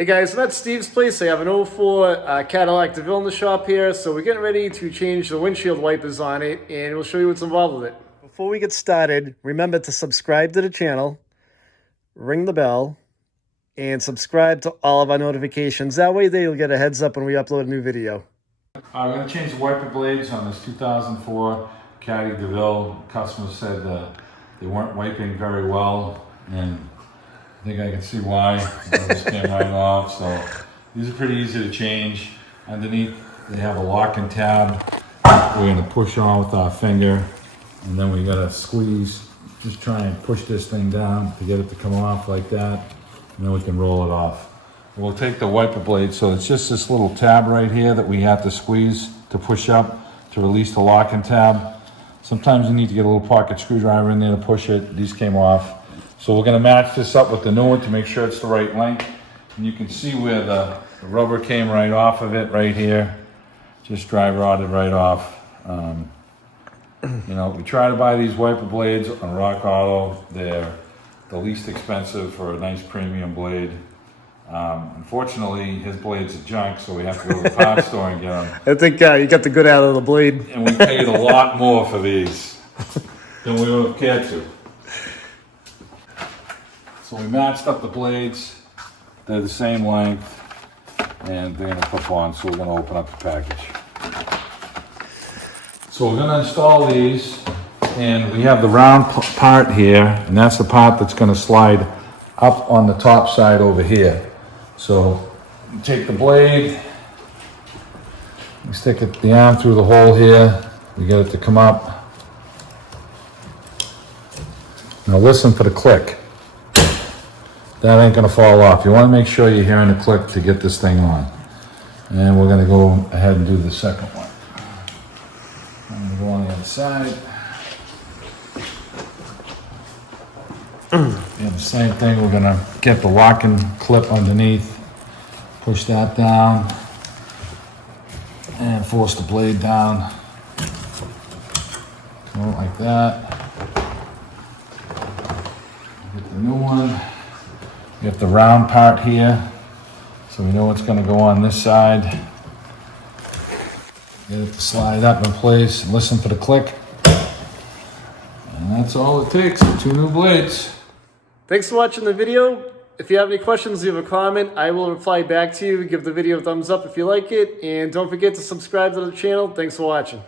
Hey guys, I'm at Steve's place. I have an '04 Cadillac DeVille in the shop here. So we're getting ready to change the windshield wipers on it, and we'll show you what's involved with it. Before we get started, remember to subscribe to the channel, ring the bell, and subscribe to all of our notifications. That way you'll get a heads up when we upload a new video. We're going to change the wiper blades on this 2004 Cadillac DeVille. Customers said they weren't wiping very well, and I think I can see why. It just came right off. So these are pretty easy to change. Underneath they have a lock and tab. We're going to push on with our finger, and then we got to squeeze. Just try and push this thing down to get it to come off like that, and then we can roll it off. We'll take the wiper blade. So it's just this little tab right here that we have to squeeze to push up to release the lock and tab. Sometimes you need to get a little pocket screwdriver in there to push it. These came off. So we're going to match this up with the new one to make sure it's the right length. And you can see where the rubber came right off of it right here. Just dry rotted right off. You know, we try to buy these wiper blades on Rock Auto. They're the least expensive for a nice premium blade. Unfortunately, his blades are junk, so we have to go to the parts store and get them. I think you got the good out of the blade. And we paid a lot more for these than we would have cared to. So we matched up the blades. They're the same length, and they're going to clip on, so we're going to open up the package. So we're going to install these, and we have the round part here, and that's the part that's going to slide up on the top side over here. So you take the blade, you stick the arm through the hole here, you get it to come up. Now listen for the click. That ain't gonna fall off. You wanna make sure you're hearing the click to get this thing on. And we're gonna go ahead and do the second one. I'm gonna go on the other side. And the same thing, we're gonna get the locking clip underneath, push that down, and force the blade down. Go like that. Get the new one. We have the round part here, so we know what's gonna go on this side. Get it to slide up in place, and listen for the click. And that's all it takes, 2 new blades. Thanks for watching the video. If you have any questions, leave a comment. I will reply back to you. Give the video a thumbs up if you like it. And don't forget to subscribe to the channel. Thanks for watching.